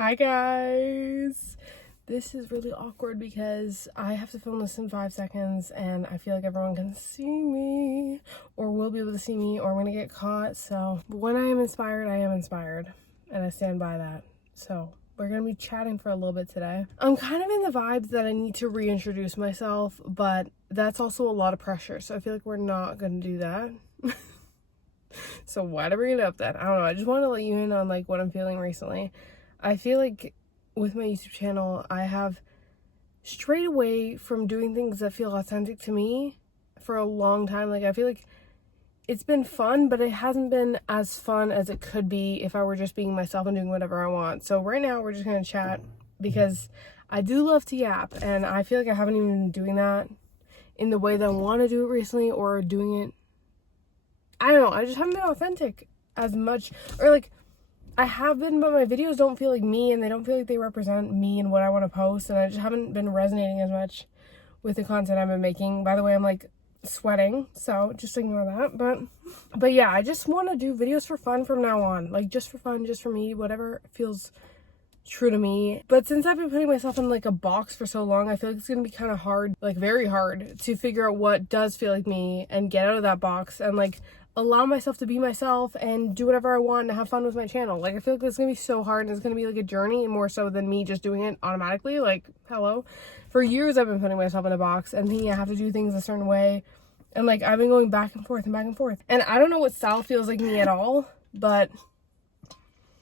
Hi guys! This is really awkward because I have to film this in 5 seconds and I feel like everyone can see me or will be able to see me or I'm gonna get caught. So when I am inspired and I stand by that. So we're gonna be chatting for a little bit today. I'm kind of in the vibes that I need to reintroduce myself, but that's also a lot of pressure. So I feel like we're not gonna do that. So why to bring it up then? I don't know. I just want to let you in on like what I'm feeling recently. I feel like with my YouTube channel, I have strayed away from doing things that feel authentic to me for a long time. Like I feel like it's been fun, but it hasn't been as fun as it could be if I were just being myself and doing whatever I want. So right now we're just going to chat because I do love to yap and I feel like I haven't even been doing that in the way that I want to do it recently or doing it. I don't know. I just haven't been authentic as much, or like I have been, but my videos don't feel like me and they don't feel like they represent me and what I want to post. And I just haven't been resonating as much with the content I've been making. By the way, I'm like sweating, so just ignore that. But yeah, I just want to do videos for fun from now on. Like just for fun, just for me, whatever feels true to me. But since I've been putting myself in like a box for so long, I feel like it's gonna be kind of hard, like very hard to figure out what does feel like me and get out of that box and like allow myself to be myself and do whatever I want and have fun with my channel. Like I feel like it's gonna be so hard and it's gonna be like a journey more so than me just doing it automatically. Like hello, for years I've been putting myself in a box and thinking I have to do things a certain way, and like I've been going back and forth and I don't know what style feels like me at all, but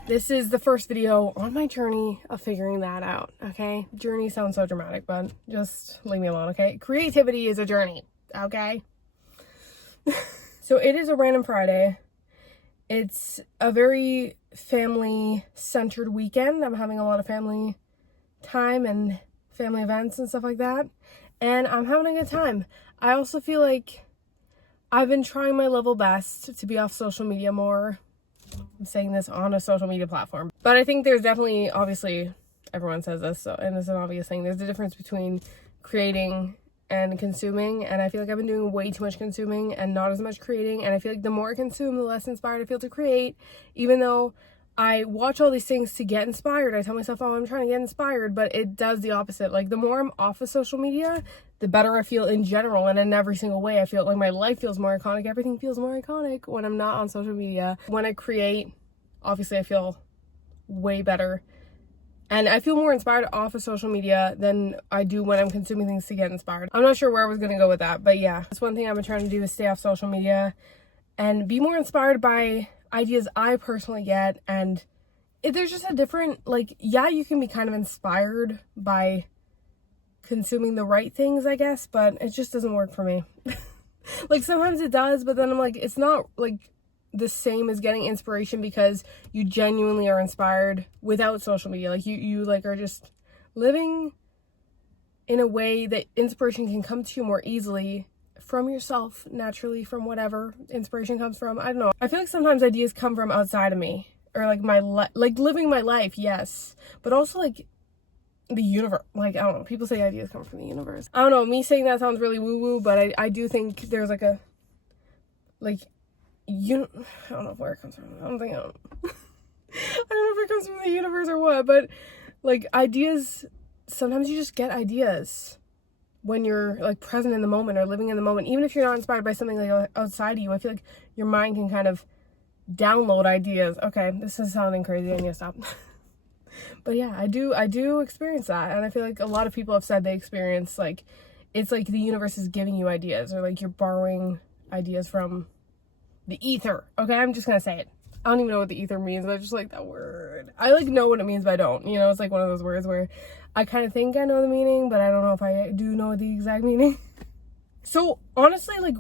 this is the first video on my journey of figuring that out. Okay, journey sounds so dramatic, but just leave me alone. Okay, creativity is a journey. Okay. So it is a random Friday. It's a very family-centered weekend. I'm having a lot of family time and family events and stuff like that. And I'm having a good time. I also feel like I've been trying my level best to be off social media more. I'm saying this on a social media platform. But I think there's definitely, obviously, everyone says this, so, and it's an obvious thing. There's a difference between creating and consuming, and I feel like I've been doing way too much consuming and not as much creating, and I feel like the more I consume, the less inspired I feel to create. Even though I watch all these things to get inspired, I tell myself, oh, I'm trying to get inspired, but it does the opposite. Like the more I'm off of social media, the better I feel in general, and in every single way. I feel like my life feels more iconic. Everything feels more iconic when I'm not on social media. When I create, obviously I feel way better. And I feel more inspired off of social media than I do when I'm consuming things to get inspired. I'm not sure where I was going to go with that, but yeah. That's one thing I've been trying to do is stay off social media and be more inspired by ideas I personally get. And there's just a different, like, yeah, you can be kind of inspired by consuming the right things, I guess, but it just doesn't work for me. Like, sometimes it does, but then I'm like, it's not, like, the same as getting inspiration because you genuinely are inspired without social media. Like you like are just living in a way that inspiration can come to you more easily from yourself, naturally, from whatever inspiration comes from. I don't know. I feel like sometimes ideas come from outside of me, or like like living my life, yes, but also like the universe. Like I don't know, people say ideas come from the universe. I don't know, me saying that sounds really woo woo, but I do think there's like a I don't know where it comes from. I don't know if it comes from the universe or what, but like ideas, sometimes you just get ideas when you're like present in the moment or living in the moment. Even if you're not inspired by something like outside of you, I feel like your mind can kind of download ideas. Okay, this is sounding crazy. I need to stop. But yeah, I do experience that, and I feel like a lot of people have said they experience like it's like the universe is giving you ideas, or like you're borrowing ideas from the ether. Okay, I'm just gonna say it. I don't even know what the ether means, but I just like that word. I like know what it means, but I don't. You know, it's like one of those words where I kind of think I know the meaning, but I don't know if I do know the exact meaning. So honestly, like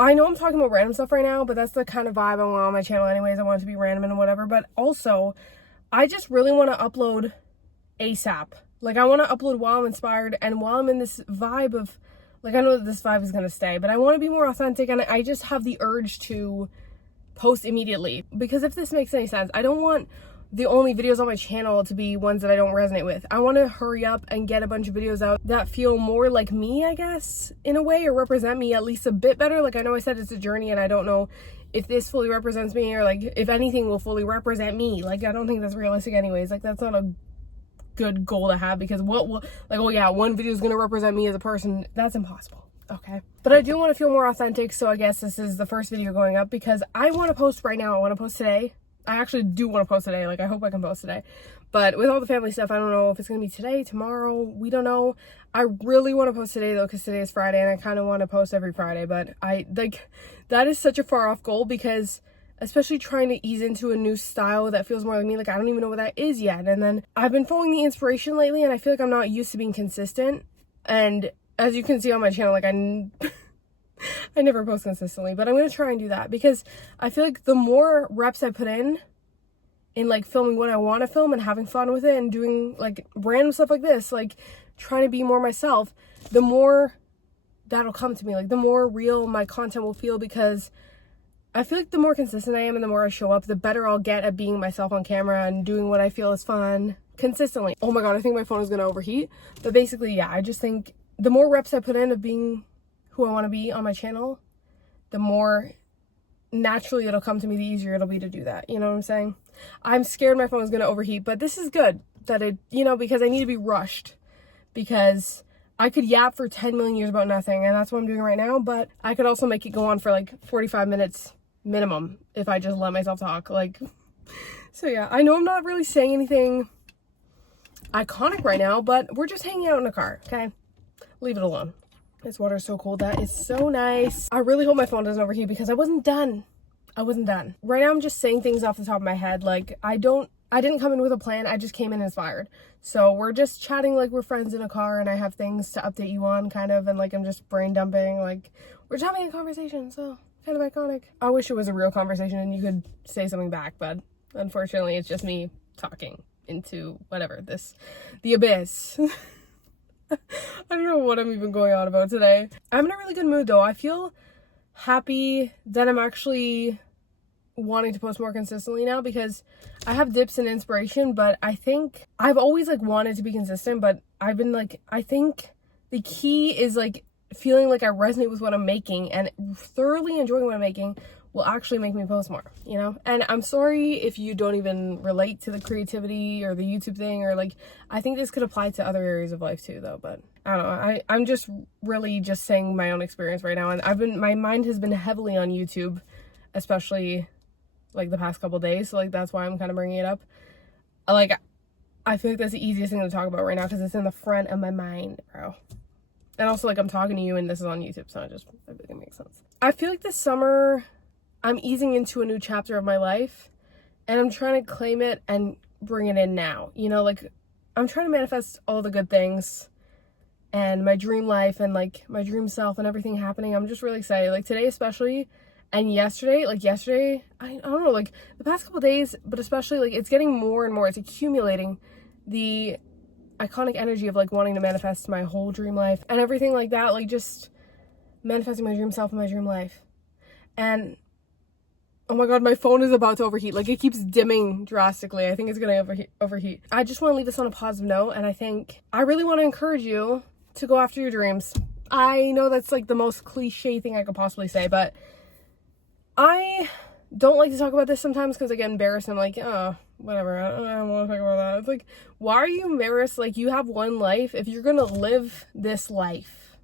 I know I'm talking about random stuff right now, but that's the kind of vibe I want on my channel anyways. I want it to be random and whatever, but also I just really want to upload ASAP. Like I want to upload while I'm inspired and while I'm in this vibe of, like I know that this vibe is going to stay, but I want to be more authentic, and I just have the urge to post immediately. Because if this makes any sense, I don't want the only videos on my channel to be ones that I don't resonate with. I want to hurry up and get a bunch of videos out that feel more like me, I guess, in a way, or represent me at least a bit better. Like I know I said it's a journey, and I don't know if this fully represents me, or like if anything will fully represent me. Like I don't think that's realistic anyways. Like that's not a good goal to have, because what will, like, oh yeah, one video is going to represent me as a person. That's impossible. Okay. But I do want to feel more authentic. So I guess this is the first video going up because I want to post right now. I want to post today. I actually do want to post today. Like, I hope I can post today. But with all the family stuff, I don't know if it's going to be today, tomorrow. We don't know. I really want to post today though, because today is Friday and I kind of want to post every Friday. But that is such a far off goal, because especially trying to ease into a new style that feels more like me. Like, I don't even know what that is yet. And then I've been following the inspiration lately and I feel like I'm not used to being consistent. And as you can see on my channel, like, I never post consistently, but I'm going to try and do that, because I feel like the more reps I put in like filming what I want to film and having fun with it and doing like random stuff like this, like trying to be more myself, the more that'll come to me. Like, the more real my content will feel, because I feel like the more consistent I am and the more I show up, the better I'll get at being myself on camera and doing what I feel is fun consistently. Oh my god, I think my phone is going to overheat. But basically, yeah, I just think the more reps I put in of being who I want to be on my channel, the more naturally it'll come to me, the easier it'll be to do that. You know what I'm saying? I'm scared my phone is going to overheat, but this is good that it, you know, because I need to be rushed, because I could yap for 10 million years about nothing, and that's what I'm doing right now. But I could also make it go on for like 45 minutes minimum if I just let myself talk. Like, so yeah, I know I'm not really saying anything iconic right now, but we're just hanging out in a car, okay? Leave it alone. This water is so cold. That is so nice. I really hope my phone doesn't overheat, because I wasn't done. Right now I'm just saying things off the top of my head. Like, I didn't come in with a plan. I just came in inspired. So we're just chatting like we're friends in a car, and I have things to update you on, kind of, and like I'm just brain dumping. Like, we're just having a conversation, so kind of iconic. I wish it was a real conversation and you could say something back, but unfortunately it's just me talking into whatever, the abyss. I don't know what I'm even going on about today. I'm in a really good mood though. I feel happy that I'm actually wanting to post more consistently now, because I have dips in inspiration, but I think I've always like wanted to be consistent, but I've been like, I think the key is like feeling like I resonate with what I'm making, and thoroughly enjoying what I'm making will actually make me post more, you know? And I'm sorry if you don't even relate to the creativity or the YouTube thing, or like, I think this could apply to other areas of life too though, but I don't know. I'm just really just saying my own experience right now, and my mind has been heavily on YouTube, especially like the past couple days, so like that's why I'm kind of bringing it up. Like, I feel like that's the easiest thing to talk about right now, because it's in the front of my mind, bro. And also, like, I'm talking to you and this is on YouTube, so I think it makes sense. I feel like this summer I'm easing into a new chapter of my life, and I'm trying to claim it and bring it in now. You know, like, I'm trying to manifest all the good things and my dream life and like my dream self and everything happening. I'm just really excited. Like, today especially, and yesterday, I don't know, like the past couple days, but especially like it's getting more and more, it's accumulating, the iconic energy of like wanting to manifest my whole dream life and everything like that, like just manifesting my dream self and my dream life. And oh my god, my phone is about to overheat. Like, it keeps dimming drastically. I think it's gonna overheat. I just want to leave this on a positive note, and I think I really want to encourage you to go after your dreams. I know that's like the most cliche thing I could possibly say, but I don't like to talk about this sometimes because I get embarrassed. I'm like, oh, whatever, I don't want to talk about that. It's like, why are you embarrassed? Like, you have one life. If you're gonna live this life,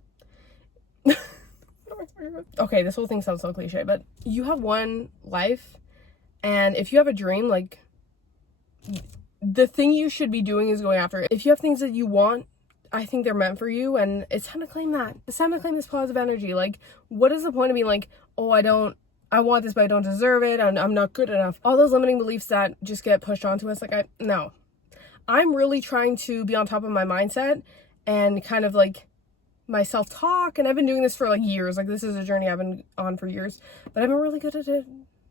okay, this whole thing sounds so cliche, but you have one life, and if you have a dream, like, the thing you should be doing is going after it. If you have things that you want, I think they're meant for you, and it's time to claim that. It's time to claim this positive energy. Like, what is the point of being like, oh, I want this, but I don't deserve it, and I'm not good enough. All those limiting beliefs that just get pushed onto us, like, no. I'm really trying to be on top of my mindset and kind of like my self-talk, and I've been doing this for like years. Like, this is a journey I've been on for years, but I've been really good at it,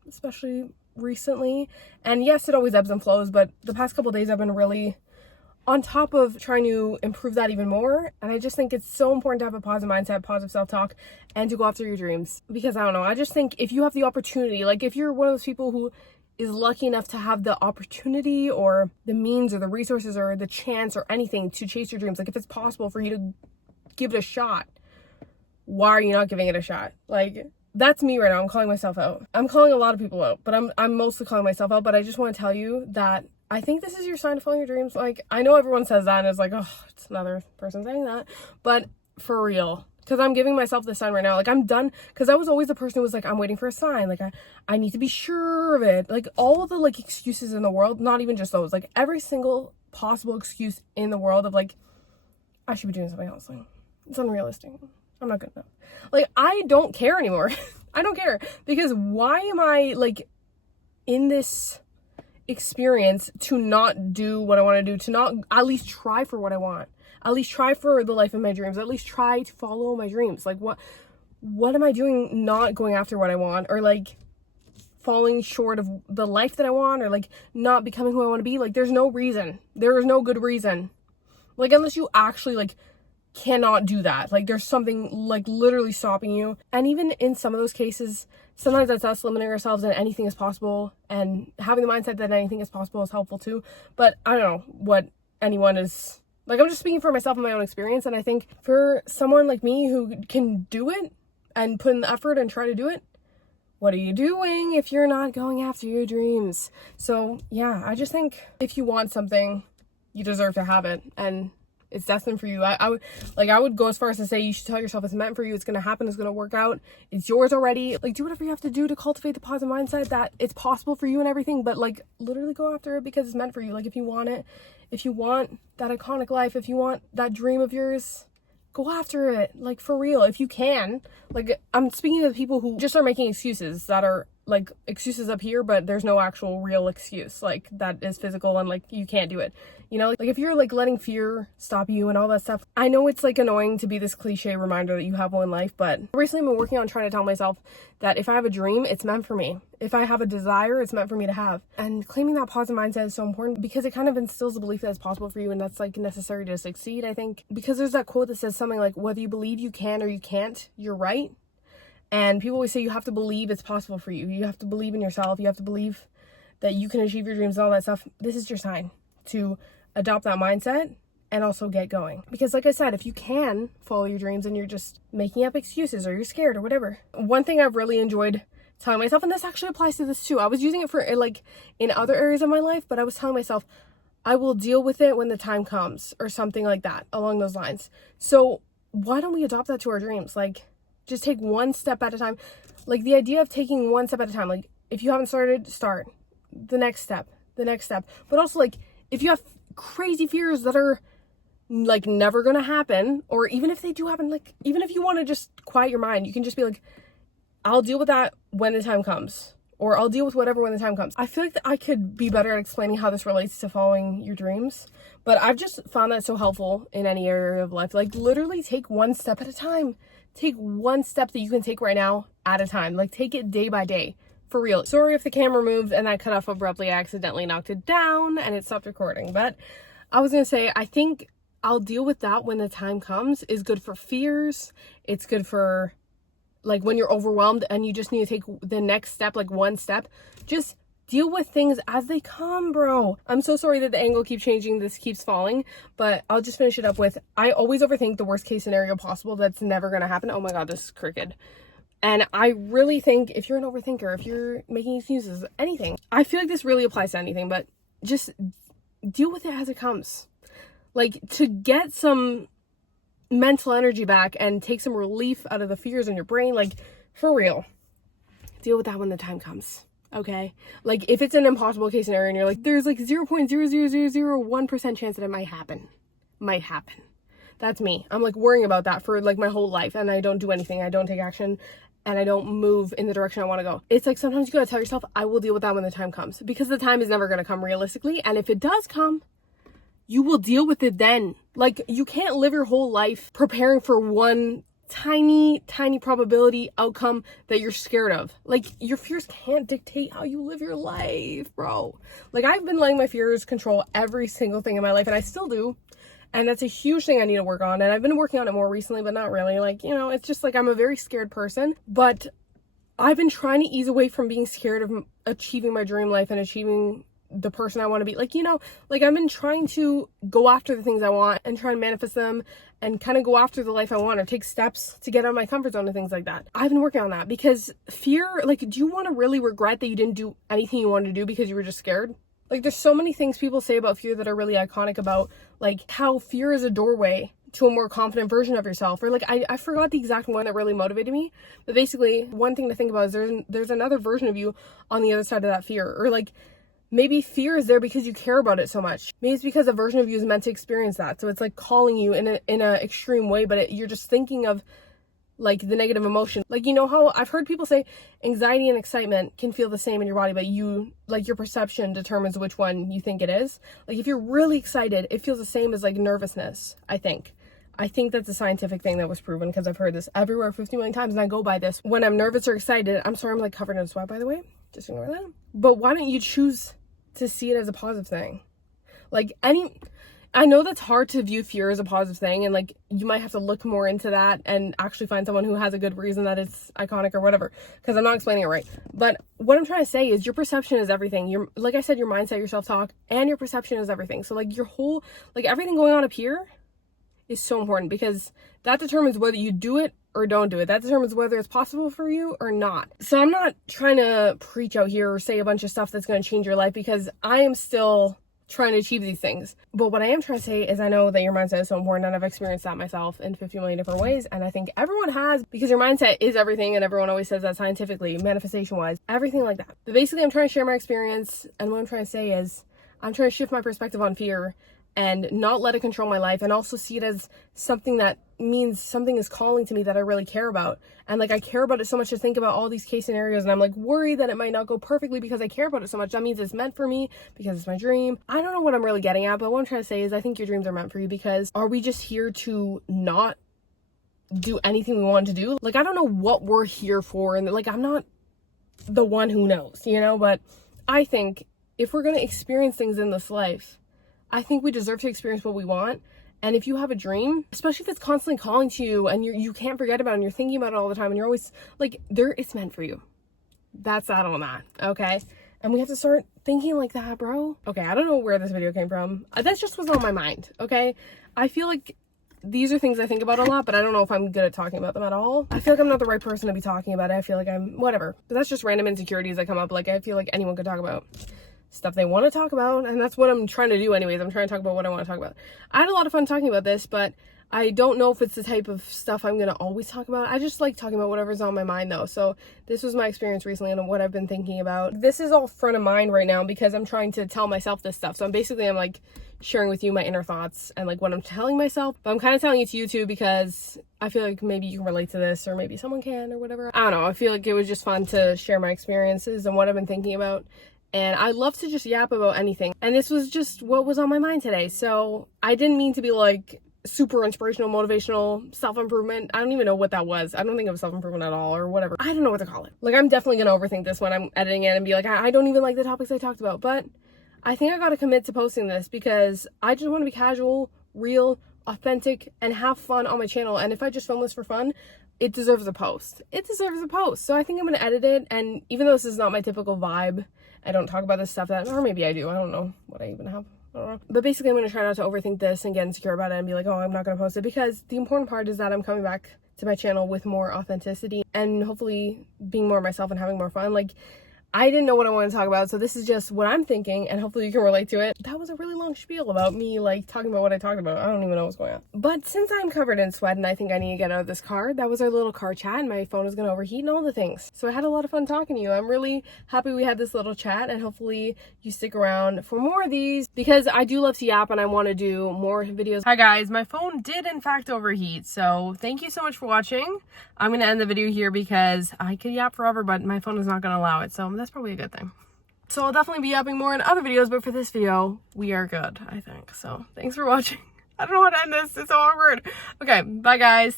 especially recently. And yes, it always ebbs and flows, but the past couple days I've been really on top of trying to improve that even more. And I just think it's so important to have a positive mindset, positive self-talk, and to go after your dreams. Because I don't know, I just think if you have the opportunity, like if you're one of those people who is lucky enough to have the opportunity or the means or the resources or the chance or anything to chase your dreams, like if it's possible for you to give it a shot, why are you not giving it a shot? Like, that's me right now. I'm calling myself out. I'm calling a lot of people out, but I'm mostly calling myself out. But I just want to tell you that I think this is your sign to follow your dreams. Like, I know everyone says that and it's like, oh, it's another person saying that. But for real, because I'm giving myself this sign right now. Like, I'm done. Because I was always the person who was like, I'm waiting for a sign. Like, I need to be sure of it. Like, all of the, like, excuses in the world, not even just those. Like, every single possible excuse in the world of, like, I should be doing something else. Like, it's unrealistic. I'm not good enough. Like, I don't care anymore. I don't care. Because why am I, like, in this experience to not do what I want to do, to not at least try for what I want, at least try for the life of my dreams, at least try to follow my dreams? Like, what am I doing not going after what I want, or like falling short of the life that I want, or like not becoming who I want to be? Like, there's no reason. There is no good reason. Like, unless you actually like cannot do that, like there's something like literally stopping you. And even in some of those cases, sometimes that's us limiting ourselves and anything is possible, and having the mindset that anything is possible is helpful too. But I don't know what anyone is like. I'm just speaking for myself and my own experience, and I think for someone like me who can do it and put in the effort and try to do it, what are you doing if you're not going after your dreams? So yeah, I just think if you want something, you deserve to have it, and it's destined for you. I would go as far as to say you should tell yourself it's meant for you. It's going to happen. It's going to work out. It's yours already. Like, do whatever you have to do to cultivate the positive mindset that it's possible for you and everything, but like literally go after it because it's meant for you. Like, if you want it, if you want that iconic life, if you want that dream of yours, go after it. Like, for real, if you can. Like, I'm speaking to the people who just are making excuses that are like excuses up here, but there's no actual real excuse like that is physical and like you can't do it, you know? Like, if you're like letting fear stop you and all that stuff, I know it's like annoying to be this cliche reminder that you have one life, but recently I've been working on trying to tell myself that if I have a dream, it's meant for me. If I have a desire, it's meant for me to have. And claiming that positive mindset is so important because it kind of instills the belief that it's possible for you, and that's like necessary to succeed, I think. Because there's that quote that says something like, whether you believe you can or you can't, you're right. And people always say you have to believe it's possible for you. You have to believe in yourself. You have to believe that you can achieve your dreams and all that stuff. This is your sign to adopt that mindset and also get going. Because like I said, if you can follow your dreams and you're just making up excuses or you're scared or whatever. One thing I've really enjoyed telling myself, and this actually applies to this too. I was using it for like in other areas of my life, but I was telling myself, I will deal with it when the time comes, or something like that along those lines. So why don't we adopt that to our dreams? Like, just take one step at a time. Like, the idea of taking one step at a time. Like, if you haven't started, start. The next step. But also, like, if you have crazy fears that are, like, never gonna happen, or even if they do happen, like, even if you want to just quiet your mind, you can just be like, I'll deal with that when the time comes. Or I'll deal with whatever when the time comes. I feel like that I could be better at explaining how this relates to following your dreams. But I've just found that so helpful in any area of life. Like, literally take one step at a time. Take one step that you can take right now at a time. Like, take it day by day. For real. Sorry if the camera moved and that cut off abruptly. I accidentally knocked it down and it stopped recording. But I was going to say, I think I'll deal with that when the time comes is good for fears. It's good for, like, when you're overwhelmed and you just need to take the next step, like one step. Just deal with things as they come, bro. I'm so sorry that the angle keeps changing. This keeps falling, but I'll just finish it up with, I always overthink the worst case scenario possible. That's never going to happen. Oh my God, this is crooked. And I really think if you're an overthinker, if you're making excuses, anything, I feel like this really applies to anything, but just deal with it as it comes. Like, to get some mental energy back and take some relief out of the fears in your brain, like, for real, deal with that when the time comes. Okay, like, if it's an impossible case scenario and you're like, there's like 0.00001% chance that it might happen. That's me. I'm like worrying about that for like my whole life, and I don't do anything. I don't take action, and I don't move in the direction I want to go. It's like, sometimes you gotta tell yourself, I will deal with that when the time comes, because the time is never gonna come realistically. And if it does come, you will deal with it then. Like, you can't live your whole life preparing for one tiny probability outcome that you're scared of. Like, your fears can't dictate how you live your life, bro. Like, I've been letting my fears control every single thing in my life, and I still do. And that's a huge thing I need to work on. And I've been working on it more recently, but not really. Like, you know, it's just like, I'm a very scared person, but I've been trying to ease away from being scared of achieving my dream life and achieving the person I want to be. Like, you know, like, I've been trying to go after the things I want and try and manifest them and kind of go after the life I want, or take steps to get out of my comfort zone and things like that. I've been working on that, because fear, like, do you want to really regret that you didn't do anything you wanted to do because you were just scared? Like, there's so many things people say about fear that are really iconic about, like, how fear is a doorway to a more confident version of yourself. Or, like, I forgot the exact one that really motivated me. But basically, one thing to think about is there's another version of you on the other side of that fear. Or, like, maybe fear is there because you care about it so much. Maybe it's because a version of you is meant to experience that. So it's, like, calling you in a extreme way, but you're just thinking of, like, the negative emotion. Like, you know how I've heard people say anxiety and excitement can feel the same in your body, but you, like, your perception determines which one you think it is. Like, if you're really excited, it feels the same as, like, nervousness, I think. I think that's a scientific thing that was proven, because I've heard this everywhere 50 million times, and I go by this. When I'm nervous or excited, I'm sorry I'm, like, covered in sweat, by the way. Just ignore that. But why don't you choose to see it as a positive thing? Like, I know that's hard to view fear as a positive thing, and, like, you might have to look more into that and actually find someone who has a good reason that it's iconic or whatever, because I'm not explaining it right. But what I'm trying to say is your perception is everything. Like I said, your mindset, your self-talk, and your perception is everything. So, like, your whole, like, everything going on up here is so important, because that determines whether you do it or don't do it. That determines whether it's possible for you or not. So I'm not trying to preach out here or say a bunch of stuff that's going to change your life, because I am still trying to achieve these things. But what I am trying to say is I know that your mindset is so important, and I've experienced that myself in 50 million different ways, and I think everyone has, because your mindset is everything, and everyone always says that scientifically, manifestation wise, everything like that. But basically, I'm trying to share my experience, and what I'm trying to say is I'm trying to shift my perspective on fear and not let it control my life, and also see it as something that means something is calling to me that I really care about. And, like, I care about it so much to think about all these case scenarios, and I'm, like, worried that it might not go perfectly because I care about it so much. That means it's meant for me, because it's my dream. I don't know what I'm really getting at, but what I'm trying to say is I think your dreams are meant for you, because are we just here to not do anything we want to do? Like, I don't know what we're here for, and, like, I'm not the one who knows, you know? But I think if we're going to experience things in this life, I think we deserve to experience what we want. And if you have a dream, especially if it's constantly calling to you and you can't forget about it and you're thinking about it all the time and you're always like, it's meant for you. That's that on that, okay? And we have to start thinking like that, bro. Okay, I don't know where this video came from. That's just what's on my mind, okay? I feel like these are things I think about a lot, but I don't know if I'm good at talking about them at all. I feel like I'm not the right person to be talking about it. I feel like I'm whatever. But that's just random insecurities that come up. Like, I feel like anyone could talk about stuff they want to talk about, and that's what I'm trying to do anyways. I'm trying to talk about what I want to talk about. I had a lot of fun talking about this, but I don't know if it's the type of stuff I'm going to always talk about. I just like talking about whatever's on my mind, though. So this was my experience recently and what I've been thinking about. This is all front of mind right now because I'm trying to tell myself this stuff. So I'm like sharing with you my inner thoughts and like what I'm telling myself, but I'm kind of telling it to you too, because I feel like maybe you can relate to this, or maybe someone can, or whatever. I don't know. I feel like it was just fun to share my experiences and what I've been thinking about. And I love to just yap about anything. And this was just what was on my mind today. So I didn't mean to be like super inspirational, motivational, self-improvement. I don't even know what that was. I don't think it was self-improvement at all, or whatever. I don't know what to call it. Like, I'm definitely gonna overthink this when I'm editing it and be like, I don't even like the topics I talked about. But I think I gotta commit to posting this because I just want to be casual, real, authentic, and have fun on my channel. And if I just film this for fun, it deserves a post. It deserves a post. So I think I'm gonna edit it. And even though this is not my typical vibe, I don't talk about this stuff or maybe I do. I don't know what I even have. I don't know. But basically, I'm going to try not to overthink this and get insecure about it and be like, oh, I'm not going to post it, because the important part is that I'm coming back to my channel with more authenticity and hopefully being more myself and having more fun. Like, I didn't know what I wanted to talk about, so this is just what I'm thinking, and hopefully you can relate to it. That was a really long spiel about me, like, talking about what I talked about. I don't even know what's going on. But since I'm covered in sweat and I think I need to get out of this car, that was our little car chat, and my phone is going to overheat and all the things. So I had a lot of fun talking to you. I'm really happy we had this little chat, and hopefully you stick around for more of these, because I do love to yap and I want to do more videos. Hi guys, my phone did in fact overheat, so thank you so much for watching. I'm going to end the video here because I could yap forever, but my phone is not going to allow it, so that's probably a good thing. So I'll definitely be yapping more in other videos, but for this video, we are good, I think. So thanks for watching. I don't know how to end this. It's so awkward. Okay, bye guys.